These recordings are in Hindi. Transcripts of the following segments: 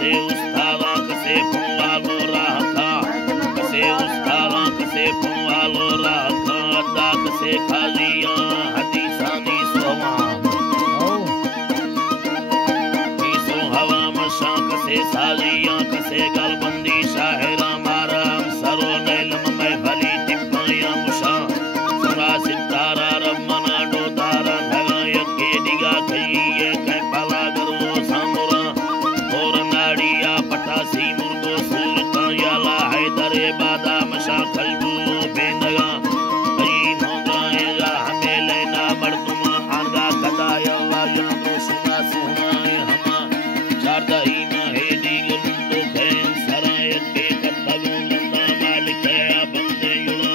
कसे उस्तादा कसे फुंगालो राखा कसे उस्तादा कसे फुंगालो राखा अदा कसे खाजिया हदीसा दी सोवा ईसो हवा मशा कसे साजिया कसे गलबंदी शाहिरा मारा सरो नैलम में भली टिप्पणियां मुशा सुरा सितारा रमना डोदारा धगा यके दिगा खइए कै पला गरो सामुरा और नाड़िया पटासी मुर्गो सूरता याला हैदरे बादा मशा खलबू बेनगा कई नौगराए जा हमें लेना मर्दुमा आगा कदाया वाया तो सुना सुनाए हमा चारदाई में हेडी गुंडो खैन सराय के कत्तगो लंदा मालिक है बंदे युला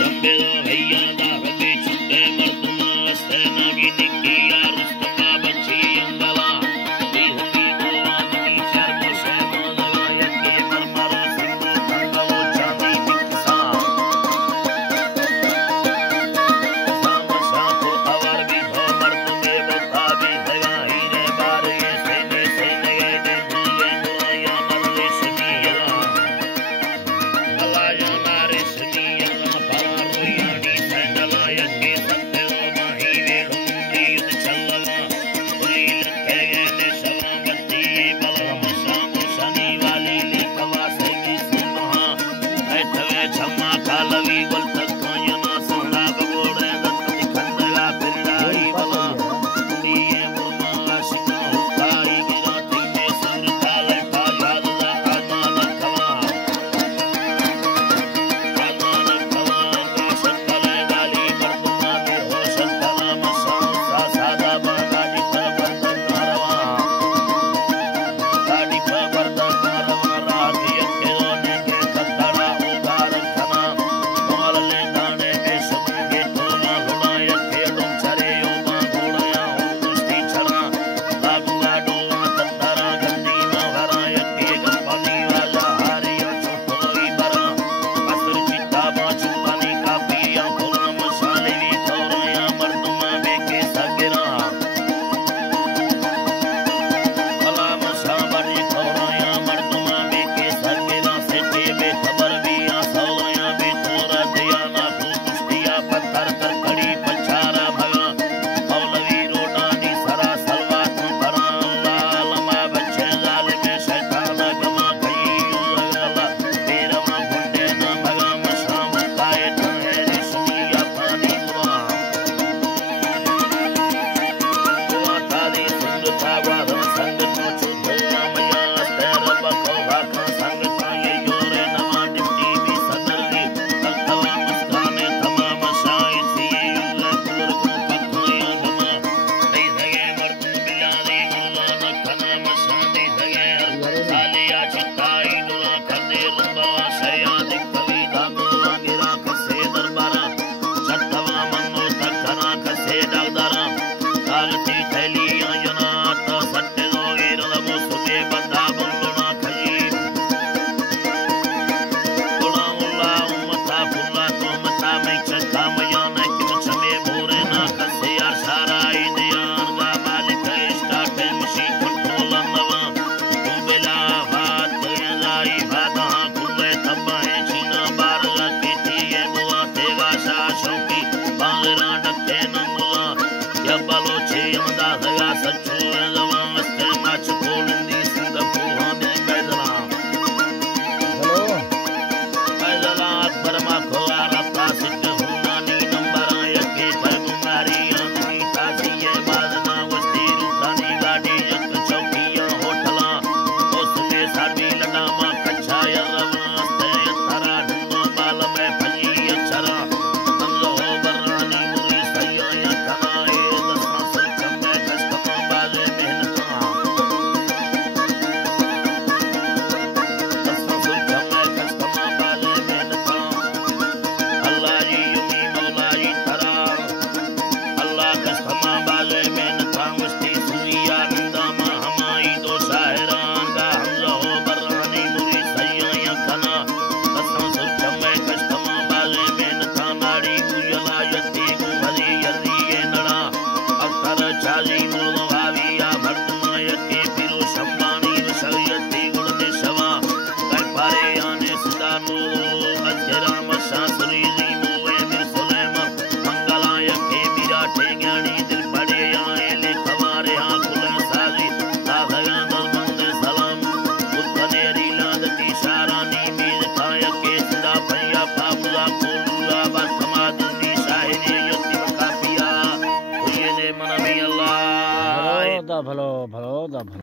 जंबे भैया दा रबे छुट्टे मर्दुमा सेना की निकिया रुस्तमा बच्ची अंगला दी हकी गोवा दी शर्म शर्म लगाया के मरमरो सिंधु तंगलो चांदी दिखसा सामशा को अवर भी धो मर्दुमे बता भी हैगा हीरे बारे सेने सेने दे दुए गुराया मरले सुनिया अलाया नारे सुनिया परा रोयानी सैंडला यके सत्ते माही वेड़ुंदी युद्ध चलवा पुली लखे ने सवा बत्ती बलम शाम शनि वाली लिखवा सही सुमहा बैठवे छम्मा कालवी गुल तक कायना सोना बगोड़े दत्त खंडगा पिल्लाई बला कुड़िए मुर्मा आशिका हुकाई गिराती में सुरता लटा यादला आना खवा दा भलो भलो दा भलो।